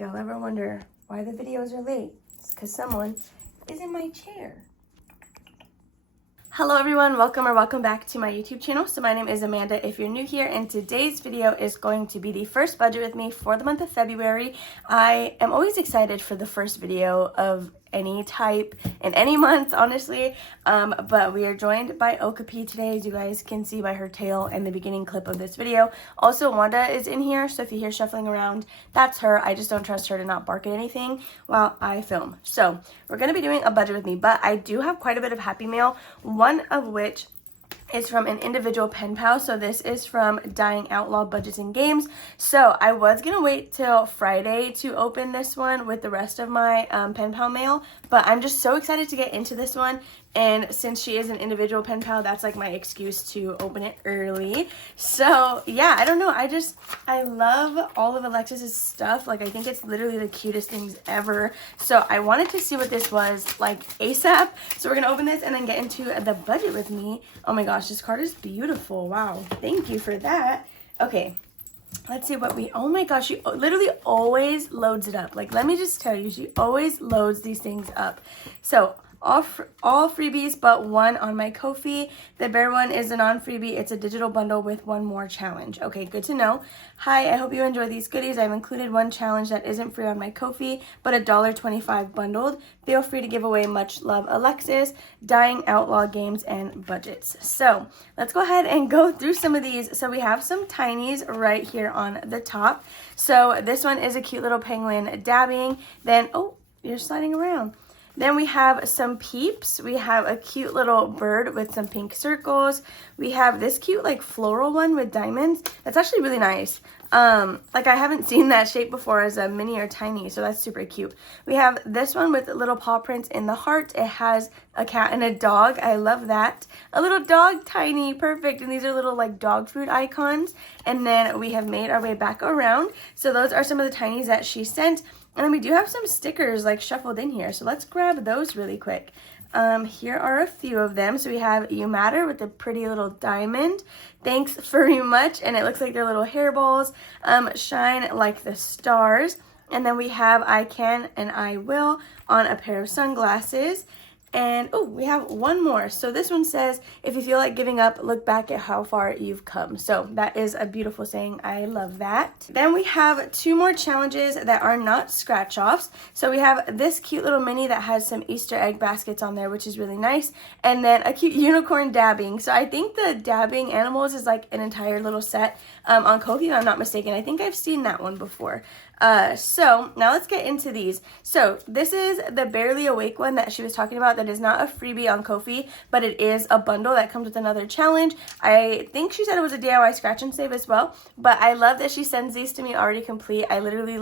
If y'all ever wonder why the videos are late, it's because someone is in my chair. Hello everyone, welcome back to my YouTube channel. So my name is Amanda if you're new here, and today's video is going to be the first budget with me for the month of February. I am always excited for the first video of any type in any month, honestly, but we are joined by Okapi today, as you guys can see by her tail in the beginning clip of this video. Also, Wanda is in here, so if you hear shuffling around, that's her. I just don't trust her to not bark at anything while I film. So we're going to be doing a budget with me, but I do have quite a bit of happy mail, one of which is from an individual pen pal. So this is from Dying Outlaw Budgets and Games. So I was gonna wait till Friday to open this one with the rest of my pen pal mail, but I'm just so excited to get into this one. And since she is an individual pen pal, that's like my excuse to open it early. So yeah, I don't know. I love all of Alexis's stuff. Like, I think it's literally the cutest things ever. So I wanted to see what this was like ASAP. So we're gonna open this and then get into the budget with me. Oh my gosh, this card is beautiful. Wow, thank you for that. Okay, let's see what we, oh my gosh, she literally always loads it up. Like, let me just tell you, she always loads these things up. So all freebies but one on my Ko-fi. The bear one is a non-freebie. It's a digital bundle with one more challenge. Okay, good to know. Hi, I hope you enjoy these goodies. I've included one challenge that isn't free on my Ko-fi, but $1.25 bundled. Feel free to give away. Much love, Alexis. Dying Outlaw Games and Budgets. So let's go ahead and go through some of these. So we have some tinies right here on the top. So this one is a cute little penguin dabbing. Then, oh, you're sliding around. Then we have some peeps. We have a cute little bird with some pink circles. We have this cute like floral one with diamonds. That's actually really nice. Like, I haven't seen that shape before as a mini or tiny, so that's super cute. We have this one with little paw prints in the heart. It has a cat and a dog. I love that. A little dog tiny, perfect. And these are little like dog food icons. And then we have made our way back around. So those are some of the tinies that she sent. And then we do have some stickers like shuffled in here. So let's grab those really quick. Here are a few of them. So we have You Matter with the pretty little diamond. Thanks very much. And it looks like they're little hairballs. Shine Like the Stars. And then we have I Can and I Will on a pair of sunglasses. And oh, we have one more. So this one says, if you feel like giving up, look back at how far you've come. So that is a beautiful saying. I love that. Then we have two more challenges that are not scratch offs. So we have this cute little mini that has some Easter egg baskets on there, which is really nice. And then a cute unicorn dabbing. So I think the dabbing animals is like an entire little set on Ko-fi, if I'm not mistaken. I think I've seen that one before. So now let's get into these. So this is the Barely Awake one that she was talking about. That is not a freebie on Ko-fi, but it is a bundle that comes with another challenge. I think she said it was a DIY scratch and save as well, but I love that she sends these to me already complete. I literally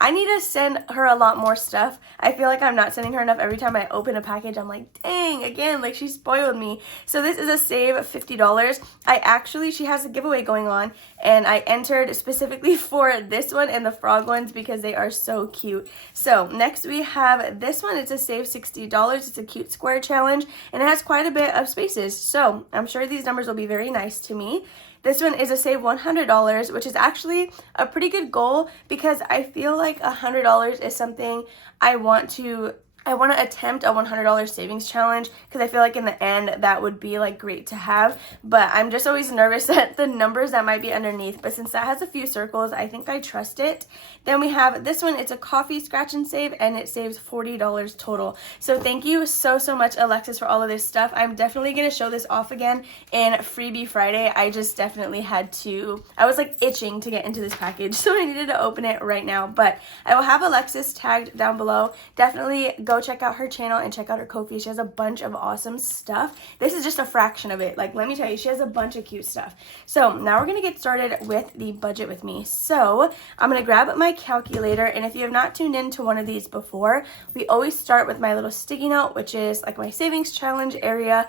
I need to send her a lot more stuff. I feel like I'm not sending her enough. Every time I open a package, I'm like, dang, again, like she spoiled me. So this is a save of $50. She has a giveaway going on, and I entered specifically for this one and the frog ones because they are so cute. So next we have this one. It's a save $60. It's a cute square challenge, and it has quite a bit of spaces. So I'm sure these numbers will be very nice to me. This one is a save $100, which is actually a pretty good goal because I feel like $100 is something I want to attempt a $100 savings challenge because I feel like in the end that would be like great to have, but I'm just always nervous at the numbers that might be underneath. But since that has a few circles, I think I trust it. Then we have this one. It's a coffee scratch and save, and it saves $40 total. So thank you so much, Alexis, for all of this stuff. I'm definitely going to show this off again in Freebie Friday. I just definitely had to, I was like itching to get into this package, so I needed to open it right now. But I will have Alexis tagged down below. Definitely go check out her channel and check out her Ko-fi. She has a bunch of awesome stuff. This is just a fraction of it. Like, let me tell you, she has a bunch of cute stuff. So now we're going to get started with the budget with me. So I'm going to grab my calculator, and if you have not tuned into one of these before, we always start with my little sticky note, which is like my savings challenge area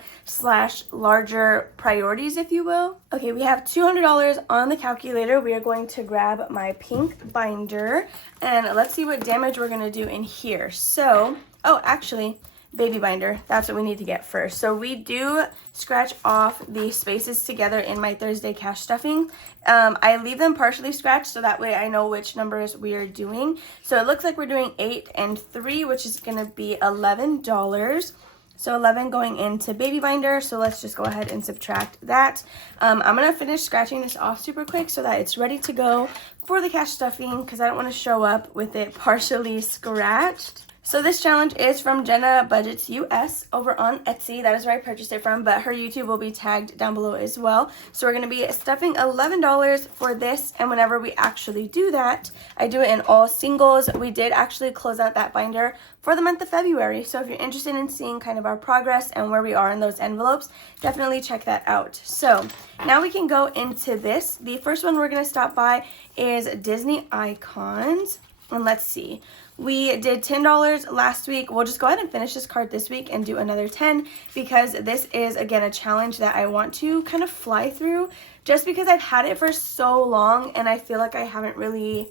/ larger priorities, if you will. Okay, we have $200 on the calculator. We are going to grab my pink binder, and let's see what damage we're going to do in here. So oh, actually, baby binder. That's what we need to get first. So we do scratch off the spaces together in my Thursday cash stuffing. I leave them partially scratched so that way I know which numbers we are doing. So it looks like we're doing 8 and 3, which is going to be $11. So 11 going into baby binder. So let's just go ahead and subtract that. I'm going to finish scratching this off super quick so that it's ready to go for the cash stuffing because I don't want to show up with it partially scratched. So this challenge is from Jenna Budgets US over on Etsy. That is where I purchased it from, but her YouTube will be tagged down below as well. So we're going to be stuffing $11 for this, and whenever we actually do that, I do it in all singles. We did actually close out that binder for the month of February. So if you're interested in seeing kind of our progress and where we are in those envelopes, definitely check that out. So now we can go into this. The first one we're going to stop by is Disney Icons. And let's see. We did $10 last week. We'll just go ahead and finish this card this week and do another 10 because this is, again, a challenge that I want to kind of fly through just because I've had it for so long and I feel like I haven't really,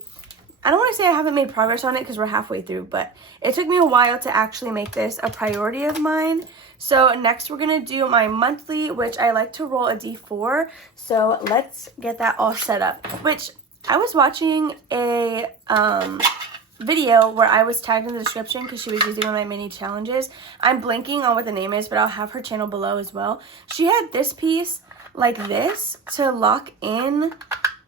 I don't want to say I haven't made progress on it because we're halfway through, but it took me a while to actually make this a priority of mine. So next we're going to do my monthly, which I like to roll a D4. So let's get that all set up, which I was watching a video where I was tagged in the description because she was using one of my mini challenges. I'm blanking on what the name is, but I'll have her channel below as well. She had this piece like this to lock in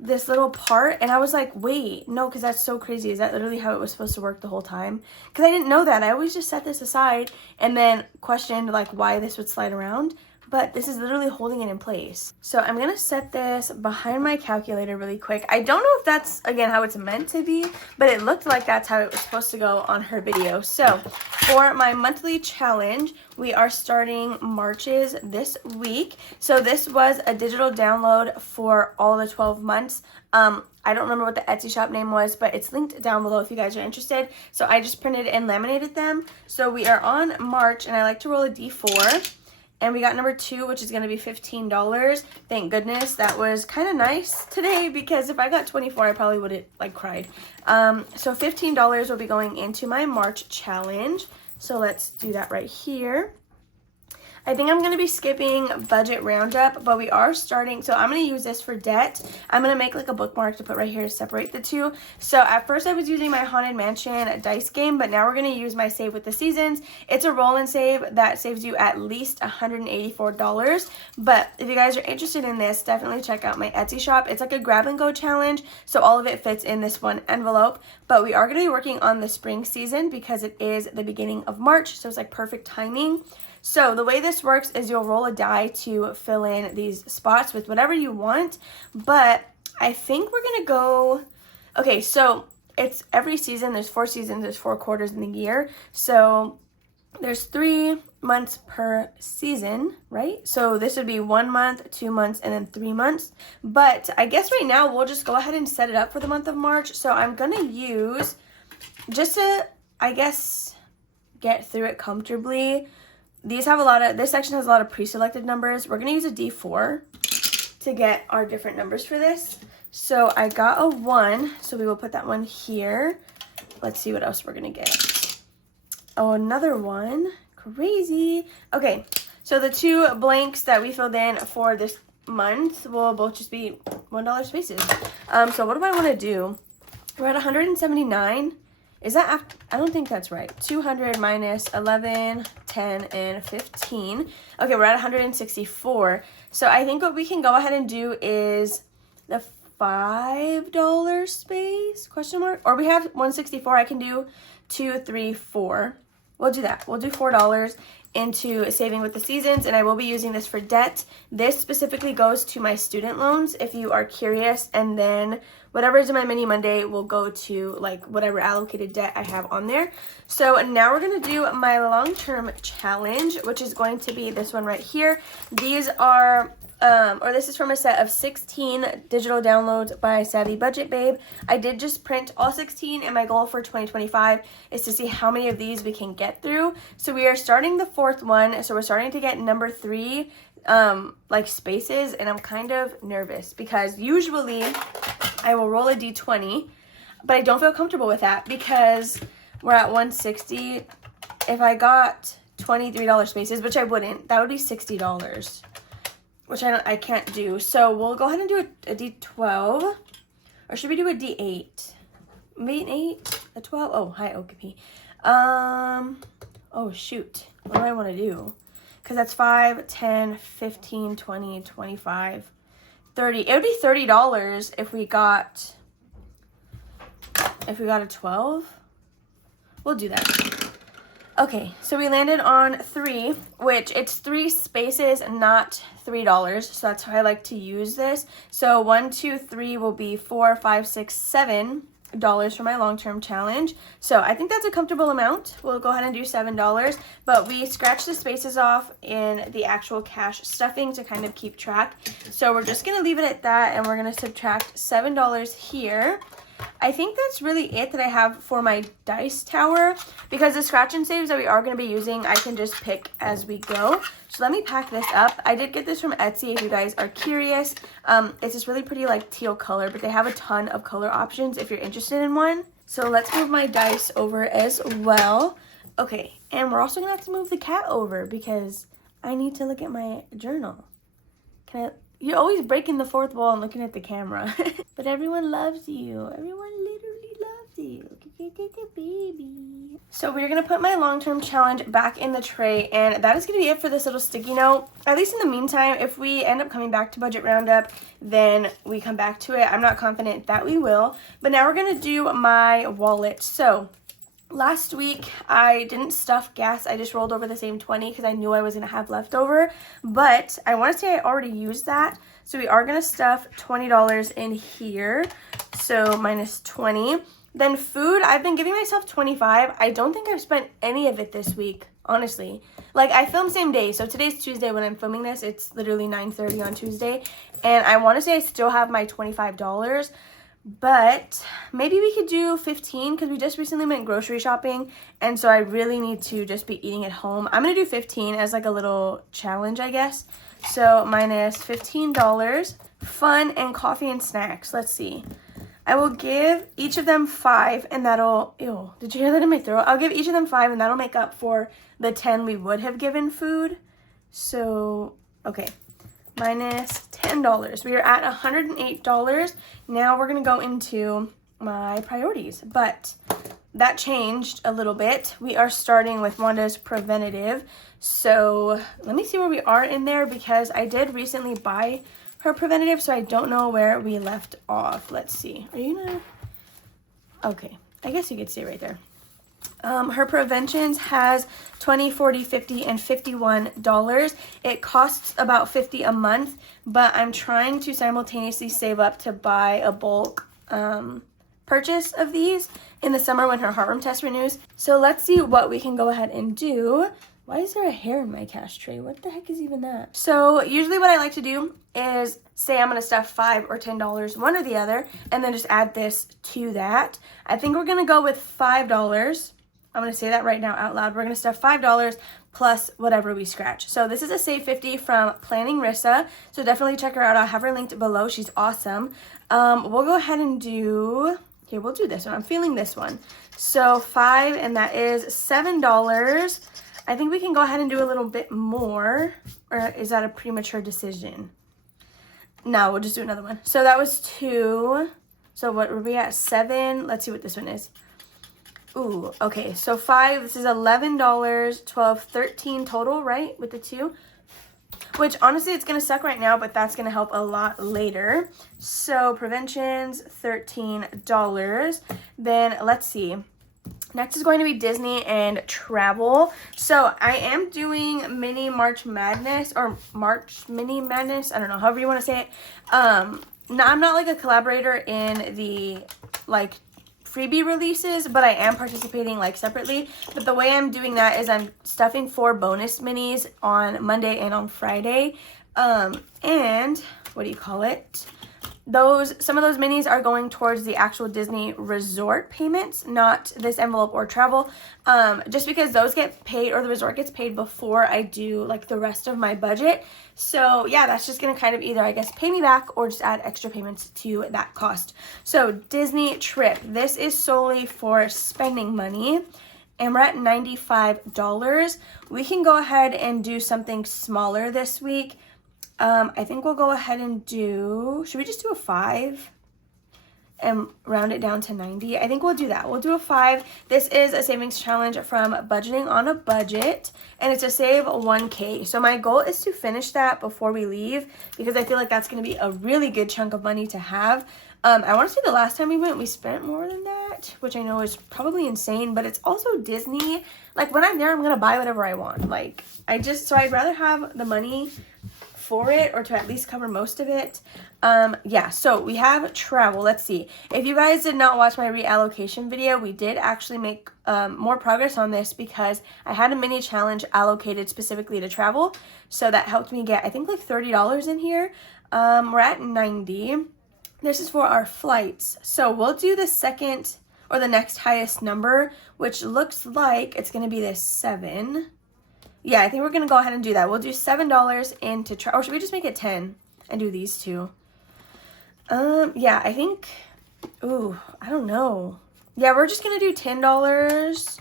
this little part, and I was like, wait, no, because that's so crazy. Is that literally how it was supposed to work the whole time? Because I didn't know that. I always just set this aside and then questioned like why this would slide around. But this is literally holding it in place. So I'm going to set this behind my calculator really quick. I don't know if that's, again, how it's meant to be, but it looked like that's how it was supposed to go on her video. So for my monthly challenge, we are starting March's this week. So this was a digital download for all the 12 months. I don't remember what the Etsy shop name was, but it's linked down below if you guys are interested. So I just printed and laminated them. So we are on March, and I like to roll a D4. And we got number 2, which is going to be $15. Thank goodness. That was kind of nice today because if I got 24, I probably would have like cried. So $15 will be going into my March challenge. So let's do that right here. I think I'm going to be skipping budget roundup, but we are starting. So I'm going to use this for debt. I'm going to make like a bookmark to put right here to separate the two. So at first I was using my Haunted Mansion dice game, but now we're going to use my Save with the Seasons. It's a roll and save that saves you at least $184. But if you guys are interested in this, definitely check out my Etsy shop. It's like a grab and go challenge. So all of it fits in this one envelope, but we are going to be working on the spring season because it is the beginning of March. So it's like perfect timing. So the way this works is you'll roll a die to fill in these spots with whatever you want, but I think we're going to go, okay, so it's every season, there's 4 seasons, there's 4 quarters in the year, so there's 3 months per season, right? So this would be 1 month, 2 months, and then 3 months, but I guess right now we'll just go ahead and set it up for the month of March. So I'm going to use, just to, I guess, get through it comfortably, these have a lot of, this section has a lot of pre-selected numbers. We're going to use a D4 to get our different numbers for this. So I got a 1, so we will put that one here. Let's see what else we're going to get. Oh, another 1. Crazy. Okay, so the 2 blanks that we filled in for this month will both just be $1 spaces. So what do I want to do? We're at 179. Is that after? I don't think that's right. 200 minus 11, 10, and 15. Okay, we're at 164. So I think what we can go ahead and do is the $5 space, question mark? Or we have 164. I can do 2, 3, 4. We'll do that. We'll do $4 into Saving with the Seasons, and I will be using this for debt. This specifically goes to my student loans if you are curious, and then whatever is in my mini Monday will go to like whatever allocated debt I have on there. So now we're going to do my long-term challenge, which is going to be this one right here. These are this is from a set of 16 digital downloads by Savvy Budget Babe. I did just print all 16, and my goal for 2025 is to see how many of these we can get through. So we are starting the 4th one, so we're starting to get number 3 like spaces, and I'm kind of nervous because usually I will roll a d20, but I don't feel comfortable with that because we're at 160. If I got $23 spaces, which I wouldn't. That would be $60, which I can't do. So we'll go ahead and do a D12, or should we do a D8? Maybe an 8, a 12. Oh, hi, Okapi. Oh shoot, what do I want to do? Because that's 5, 10, 15, 20, 25, 30. It would be $30 if we got a 12. We'll do that. Okay, so we landed on 3, which it's 3 spaces, not $3. So that's how I like to use this. So 1, 2, 3 will be $4, 5, 6, $7 for my long-term challenge. So I think that's a comfortable amount. We'll go ahead and do $7, but we scratch the spaces off in the actual cash stuffing to kind of keep track. So we're just gonna leave it at that, and we're gonna subtract $7 here. I think that's really it that I have for my dice tower, because the scratch and saves that we are going to be using, I can just pick as we go. So let me pack this up. I did get this from Etsy if you guys are curious. It's this really pretty like teal color, but they have a ton of color options if you're interested in one. So let's move my dice over as well. Okay, and we're also going to have to move the cat over because I need to look at my journal. You're always breaking the fourth wall and looking at the camera. But everyone loves you. Everyone literally loves you. Baby. So we're going to put my long-term challenge back in the tray. And that is going to be it for this little sticky note. At least in the meantime, if we end up coming back to Budget Roundup, then we come back to it. I'm not confident that we will. But now we're going to do my wallet. So last week, I didn't stuff gas. I just rolled over the same 20 because I knew I was going to have leftover. But I want to say I already used that. So we are going to stuff $20 in here. So minus 20. Then food, I've been giving myself 25. I don't think I've spent any of it this week, honestly. Like, I film same day. So today's Tuesday when I'm filming this. It's literally 9:30 on Tuesday. And I want to say I still have my $25. But maybe we could do 15 because we just recently went grocery shopping, and so I really need to just be eating at home. I'm gonna do 15 as like a little challenge, I guess. So minus $15. Fun and coffee and snacks. Let's see. I will give each of them 5, and that'll, ew, did you hear that in my throat? I'll give each of them 5, and that'll make up for the 10 we would have given food. So, okay. Minus $10. We are at $108. Now we're going to go into my priorities, but that changed a little bit. We are starting with Wanda's preventative. So let me see where we are in there because I did recently buy her preventative, so I don't know where we left off. Let's see. Are you gonna? Okay, I guess you could stay right there. Her preventions has $20, $40, $50, and $51. It costs about $50 a month, but I'm trying to simultaneously save up to buy a bulk purchase of these in the summer when her heart rate test renews. So let's see what we can go ahead and do. Why is there a hair in my cash tray? What the heck is even that? So usually what I like to do is say I'm going to stuff $5 or $10, one or the other, and then just add this to that. I think we're going to go with $5. I'm going to say that right now out loud. We're going to stuff $5 plus whatever we scratch. So this is a Save 50 from Planning Rissa. So definitely check her out. I'll have her linked below. She's awesome. We'll go ahead and do, here, we'll do this one. I'm feeling this one. So 5, and that is $7. I think we can go ahead and do a little bit more. Or is that a premature decision? No, we'll just do another one. So that was 2. So what were we at? 7. Let's see what this one is. Ooh, okay, so 5, this is $11, 12, 13 total, right, with the 2? Which, honestly, it's going to suck right now, but that's going to help a lot later. So, preventions, $13. Then, let's see. Next is going to be Disney and travel. So, I am doing Mini March Madness, or March Mini Madness, I don't know, however you want to say it. No, I'm not, like, a collaborator in the, like, freebie releases, but I am participating like separately. But the way I'm doing that is I'm stuffing 4 bonus minis on Monday and on Friday. And what do you call it? Some of those minis are going towards the actual Disney resort payments, not this envelope or travel. Just because those get paid, or the resort gets paid before I do like the rest of my budget. So yeah, that's just gonna kind of either, I guess, pay me back or just add extra payments to that cost. So Disney trip, this is solely for spending money. and we're at $95. We can go ahead and do something smaller this week. I think we'll go ahead and do, should we just do a 5 and round it down to 90? I think we'll do that. We'll do a 5. This is a savings challenge from Budgeting on a Budget, and it's to save 1K. So my goal is to finish that before we leave, because I feel like that's going to be a really good chunk of money to have. I want to say the last time we went, we spent more than that, which I know is probably insane, but it's also Disney. Like, when I'm there, I'm going to buy whatever I want. Like, so I'd rather have the money for it, or to at least cover most of it. Yeah, so we have travel. Let's see. If you guys did not watch my reallocation video, we did actually make more progress on this, because I had a mini challenge allocated specifically to travel. So that helped me get, I think, like $30 in here. We're at 90. This is for our flights. So we'll do the second or the next highest number, which looks like it's going to be this 7. Yeah, I think we're going to go ahead and do that. We'll do $7 into travel. Or should we just make it 10 and do these two? Yeah, I think, ooh, I don't know. Yeah, we're just going to do $10,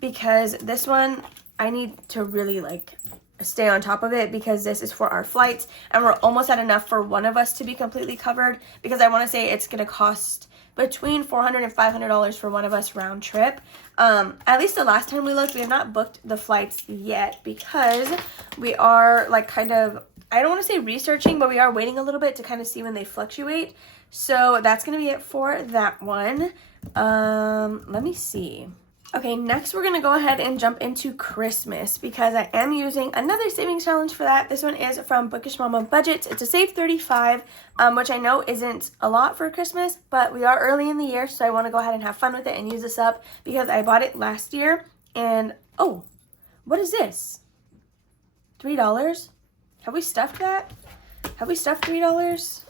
because this one, I need to really, like, stay on top of it, because this is for our flights, and we're almost at enough for one of us to be completely covered, because I want to say it's going to cost between $400 and $500 for one of us round trip. At least the last time we looked, we have not booked the flights yet, because we are, like, kind of, I don't want to say researching, but we are waiting a little bit to kind of see when they fluctuate. So that's going to be it for that one. Let me see. Okay, next we're going to go ahead and jump into Christmas, because I am using another savings challenge for that. This one is from Bookish Mama Budget. It's a save 35, which I know isn't a lot for Christmas, but we are early in the year, so I want to go ahead and have fun with it and use this up, because I bought it last year. And, oh, what is this? $3? Have we stuffed that? Have we stuffed $3?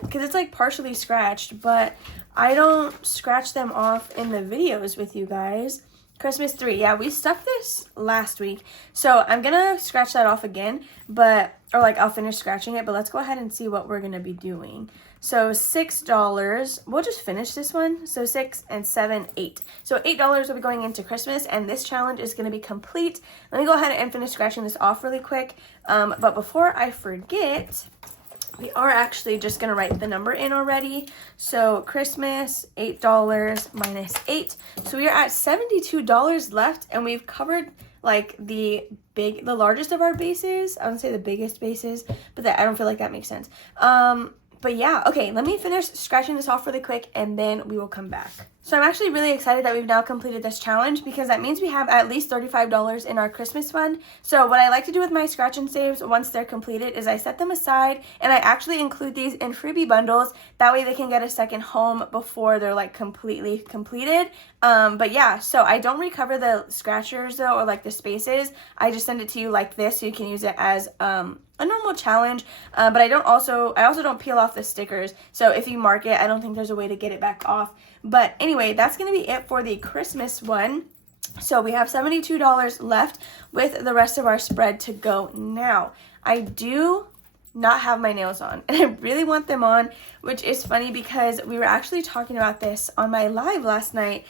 Because it's like partially scratched, but I don't scratch them off in the videos with you guys. Christmas 3, yeah, we stuffed this last week, so I'm gonna scratch that off again, or like I'll finish scratching it, but let's go ahead and see what we're gonna be doing. So $6, we'll just finish this one. So 6 and 7, 8. So $8 will be going into Christmas, and this challenge is gonna be complete. Let me go ahead and finish scratching this off really quick, but before I forget, we are actually just going to write the number in already. So Christmas, $8 minus 8. So we are at $72 left, and we've covered like the largest of our bases. I wouldn't say the biggest bases, but I don't feel like that makes sense. But yeah, okay, let me finish scratching this off really quick, and then we will come back. So I'm actually really excited that we've now completed this challenge, because that means we have at least $35 in our Christmas fund. So what I like to do with my scratch and saves once they're completed is I set them aside, and I actually include these in freebie bundles. That way they can get a second home before they're like completely completed. But yeah, so I don't recover the scratchers though, or like the spaces. I just send it to you like this, so you can use it as a normal challenge, but I also don't peel off the stickers. So if you mark it, I don't think there's a way to get it back off. But anyway, that's going to be it for the Christmas one. So we have $72 left with the rest of our spread to go now. I do not have my nails on, and I really want them on, which is funny because we were actually talking about this on my live last night.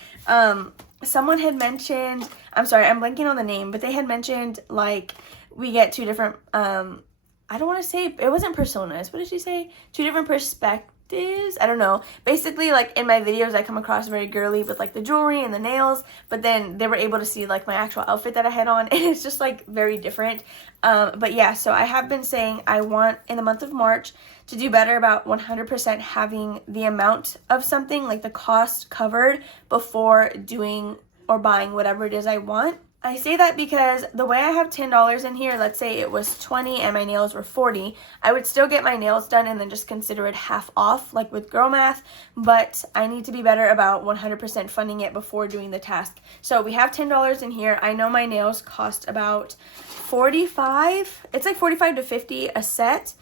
Someone had mentioned, I'm sorry, I'm blanking on the name, but they had mentioned like we get two different, I don't want to say, it wasn't personas. What did she say? Two different perspectives. I don't know. Basically, like in my videos, I come across very girly with like the jewelry and the nails, but then they were able to see like my actual outfit that I had on, and it's just like very different. But yeah, so I have been saying I want in the month of March to do better about 100% having the amount of something, like the cost covered before doing or buying whatever it is I want. I say that because the way I have $10 in here, let's say it was 20 and my nails were 40, I would still get my nails done and then just consider it half off, like with girl math, but I need to be better about 100% funding it before doing the task. So we have $10 in here. I know my nails cost about 45, it's like 45 to 50 a set.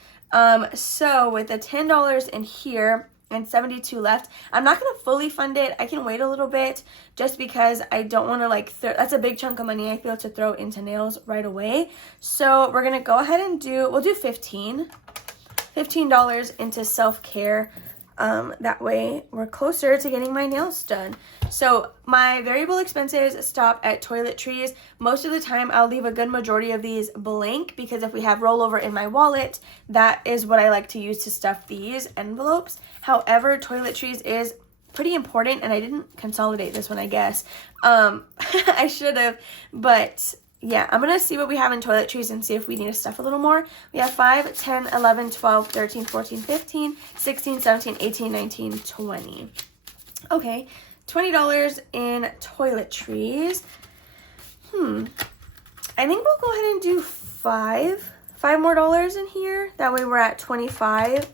So with the $10 in here, and 72 left, I'm not going to fully fund it. I can wait a little bit just because I don't want to like, that's a big chunk of money I feel to throw into nails right away. So we're going to go ahead and we'll do $15 into self-care. That way we're closer to getting my nails done. So my variable expenses stop at toiletries. Most of the time I'll leave a good majority of these blank because if we have rollover in my wallet, that is what I like to use to stuff these envelopes. However, toiletries is pretty important, and I didn't consolidate this one, I guess. I should have, but yeah, I'm gonna see what we have in toiletries and see if we need to stuff a little more. We have 5, 10, 11, 12, 13, 14, 15, 16, 17, 18, 19, 20. Okay, $20 in toiletries. I think we'll go ahead and do five more dollars in here. That way we're at 25.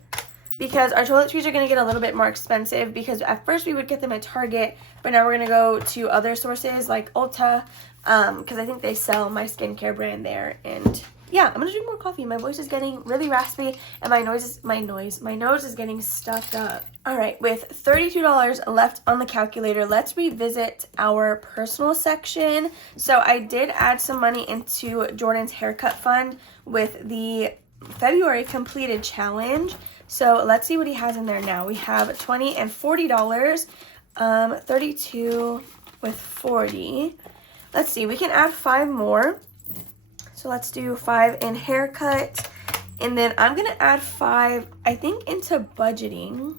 Because our toiletries are going to get a little bit more expensive because at first we would get them at Target, but now we're going to go to other sources like Ulta because I think they sell my skincare brand there. And yeah, I'm going to drink more coffee. My voice is getting really raspy and my nose is getting stuffed up. All right, with $32 left on the calculator, let's revisit our personal section. So I did add some money into Jordan's haircut fund with the February completed challenge. So let's see what he has in there now. We have $20 and $40, 32 with 40. Let's see, we can add 5 more. So let's do 5 in haircut. And then I'm gonna add 5, I think, into budgeting.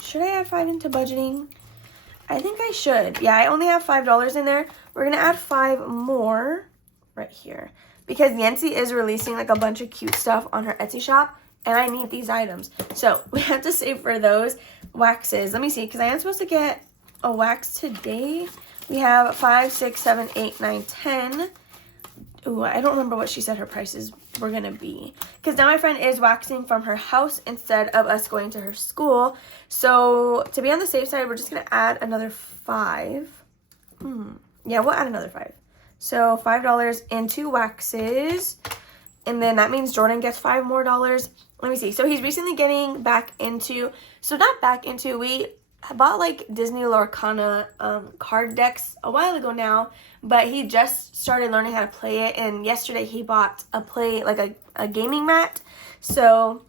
Should I add 5 into budgeting? I think I should. Yeah, I only have $5 in there. We're gonna add 5 more right here because Yancy is releasing like a bunch of cute stuff on her Etsy shop. And I need these items. So we have to save for those waxes. Let me see, because I am supposed to get a wax today. We have 5, 6, 7, 8, 9, 10. Ooh, I don't remember what she said her prices were going to be. Because now my friend is waxing from her house instead of us going to her school. So to be on the safe side, we're just going to add another 5. Yeah, we'll add another 5. So $5 into waxes. And then that means Jordan gets $5 more. Let me see. So he's recently getting back into, we bought like Disney Lorcana card decks a while ago now, but he just started learning how to play it. And yesterday he bought a gaming mat. So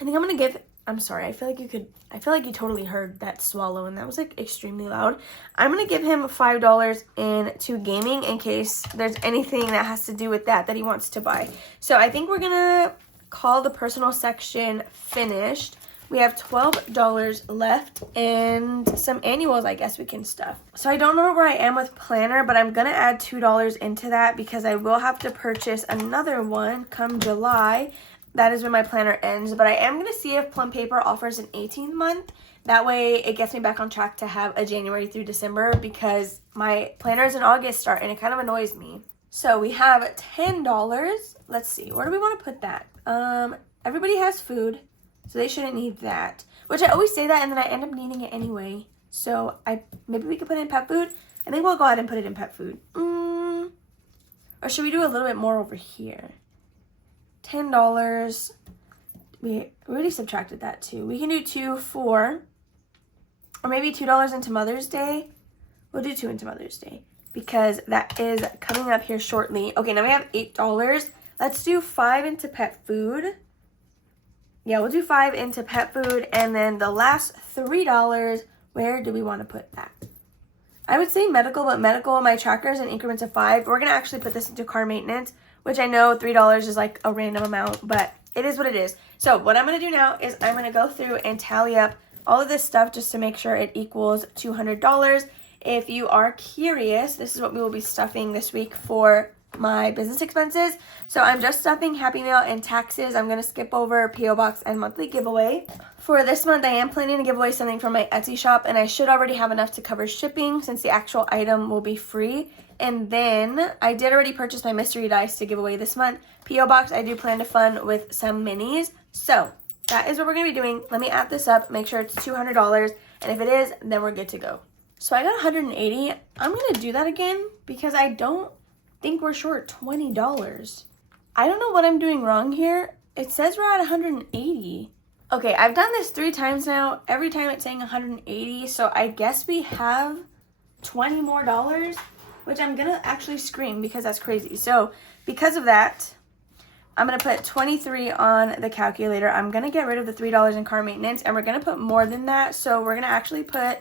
I think I'm going to give, I'm sorry, I feel like you totally heard that swallow and that was like extremely loud. I'm going to give him $5 into gaming in case there's anything that has to do with that he wants to buy. So I think we're going to call the personal section finished. We have $12 left and some annuals I guess we can stuff. So I don't know where I am with planner, but I'm going to add $2 into that because I will have to purchase another one come July. That is when my planner ends, but I am going to see if Plum Paper offers an 18th month. That way it gets me back on track to have a January through December because my planners in August start and it kind of annoys me. So we have $10. Let's see, where do we want to put that? Everybody has food, so they shouldn't need that. Which I always say that and then I end up needing it anyway. So maybe we could put it in pet food. I think we'll go ahead and put it in pet food. Or should we do a little bit more over here? $10. We already subtracted that too. We can do 2, 4, or maybe $2 into Mother's Day. We'll do 2 into Mother's Day because that is coming up here shortly. Okay, now we have $8. Let's do 5 into pet food. Yeah, we'll do 5 into pet food, and then the last $3, where do we want to put that? I would say medical, but medical, my tracker is in increments of 5. We're going to actually put this into car maintenance, which I know $3 is like a random amount, but it is what it is. So what I'm going to do now is I'm going to go through and tally up all of this stuff just to make sure it equals $200. If you are curious, this is what we will be stuffing this week for my business expenses. So I'm just stuffing Happy Mail and taxes. I'm going to skip over P.O. Box and monthly giveaway. For this month, I am planning to give away something from my Etsy shop, and I should already have enough to cover shipping since the actual item will be free. And then I did already purchase my mystery dice to give away this month. P.O. Box, I do plan to fund with some minis. So that is what we're going to be doing. Let me add this up, make sure it's $200, and if it is, then we're good to go. So I got 180. I'm going to do that again because I don't think we're short $20. I don't know what I'm doing wrong here. It says we're at 180. Okay, I've done this 3 times now. Every time it's saying 180, so I guess we have $20 more, which I'm gonna actually scream because that's crazy. So because of that, I'm going to put 23 on the calculator. I'm going to get rid of the $3 in car maintenance, and we're going to put more than that. So we're going to actually put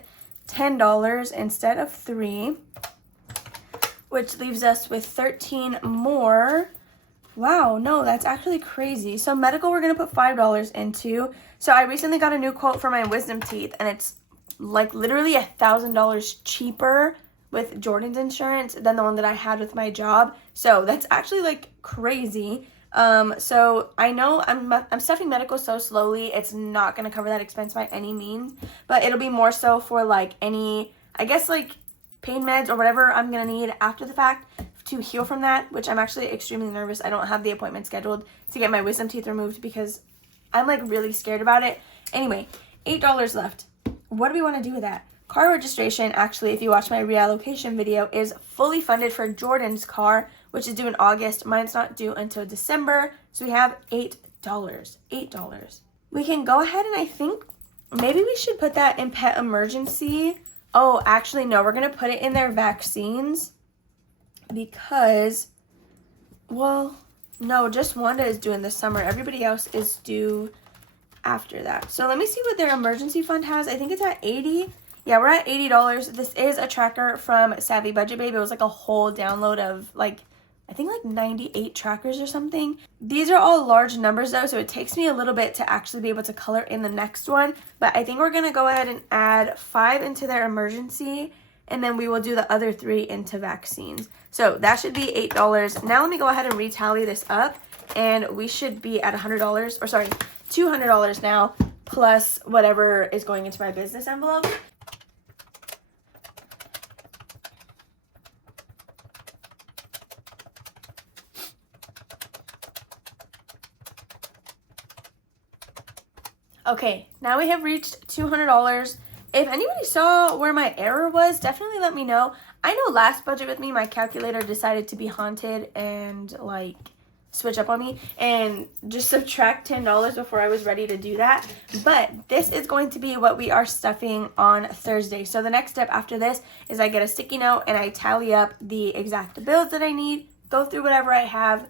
$10 instead of $3, which leaves us with 13 more. Wow, no, that's actually crazy. So medical, we're going to put $5 into. So I recently got a new quote for my wisdom teeth, and it's like literally $1,000 cheaper with Jordan's insurance than the one that I had with my job. So that's actually like crazy. So I know I'm stuffing medical so slowly, it's not going to cover that expense by any means, but it'll be more so for like any, I guess like pain meds or whatever I'm going to need after the fact to heal from that, which I'm actually extremely nervous. I don't have the appointment scheduled to get my wisdom teeth removed because I'm like really scared about it. Anyway, $8 left. What do we want to do with that? Car registration, actually, if you watch my reallocation video, is fully funded for Jordan's car, which is due in August. Mine's not due until December, so we have $8. $8. We can go ahead and I think maybe we should put that in pet emergency. Oh, actually, no, we're going to put it in their vaccines because, well, no, just Wanda is due in the summer. Everybody else is due after that. So let me see what their emergency fund has. I think it's at 80. Yeah, we're at $80. This is a tracker from Savvy Budget Babe. It was like a whole download of like, I think like 98 trackers or something. These are all large numbers though, so it takes me a little bit to actually be able to color in the next one. But I think we're going to go ahead and add 5 into their emergency, and then we will do the other 3 into vaccines. So that should be $8. Now let me go ahead and retally this up, and we should be at $100, or sorry, $200 now, plus whatever is going into my business envelope. Okay, now we have reached $200. If anybody saw where my error was, definitely let me know. I know last budget with me, my calculator decided to be haunted and like switch up on me and just subtract $10 before I was ready to do that. But this is going to be what we are stuffing on Thursday. So the next step after this is I get a sticky note and I tally up the exact bills that I need, go through whatever I have.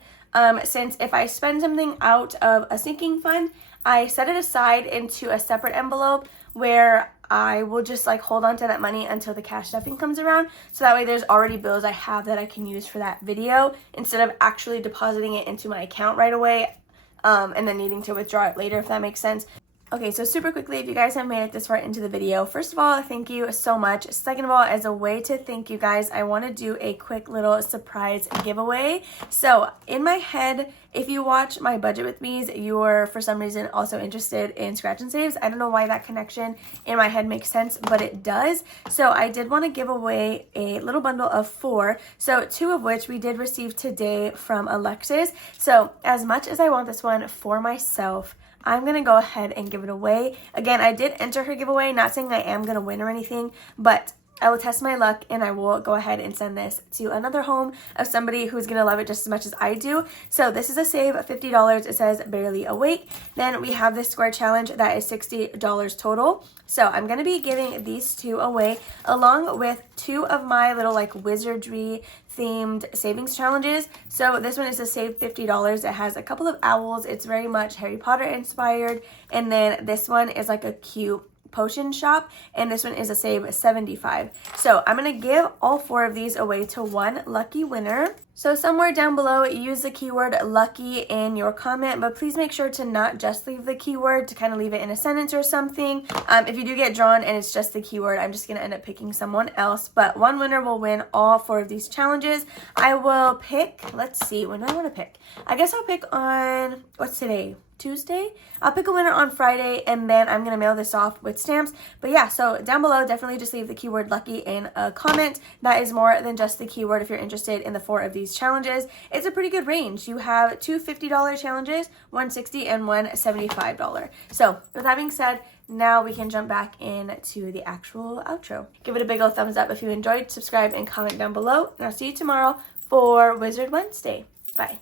Since if I spend something out of a sinking fund, I set it aside into a separate envelope where I will just like hold on to that money until the cash stuffing comes around. So that way there's already bills I have that I can use for that video instead of actually depositing it into my account right away and then needing to withdraw it later, if that makes sense. Okay, so super quickly, if you guys have made it this far into the video, first of all, thank you so much. Second of all, as a way to thank you guys, I want to do a quick little surprise giveaway. So in my head, if you watch my Budget With Me's, you're for some reason also interested in scratch and saves. I don't know why that connection in my head makes sense, but it does. So I did want to give away a little bundle of 4. So 2 of which we did receive today from Alexis. So as much as I want this one for myself, I'm going to go ahead and give it away. Again, I did enter her giveaway, not saying I am going to win or anything, but I will test my luck and I will go ahead and send this to another home of somebody who's going to love it just as much as I do. So this is a save of $50. It says barely awake. Then we have this square challenge that is $60 total. So I'm going to be giving these 2 away along with 2 of my little like wizardry themed savings challenges. So this one is a save $50. It has a couple of owls. It's very much Harry Potter inspired. And then this one is like a cute potion shop, and this one is a save $75. So I'm going to give all 4 of these away to one lucky winner. So somewhere down below, use the keyword lucky in your comment, but please make sure to not just leave the keyword, to kind of leave it in a sentence or something. If you do get drawn and it's just the keyword, I'm just going to end up picking someone else, but one winner will win all 4 of these challenges. I will pick, let's see, when do I want to pick? I guess I'll pick on, what's today? Tuesday. I'll pick a winner on Friday, and then I'm going to mail this off with stamps. But yeah, so down below, definitely just leave the keyword lucky in a comment. That is more than just the keyword if you're interested in the 4 of these challenges. It's a pretty good range. You have 2 $50 challenges, one $60 and one $75. So with that being said, now we can jump back into the actual outro. Give it a big old thumbs up if you enjoyed, subscribe and comment down below, and I'll see you tomorrow for Wizard Wednesday. Bye.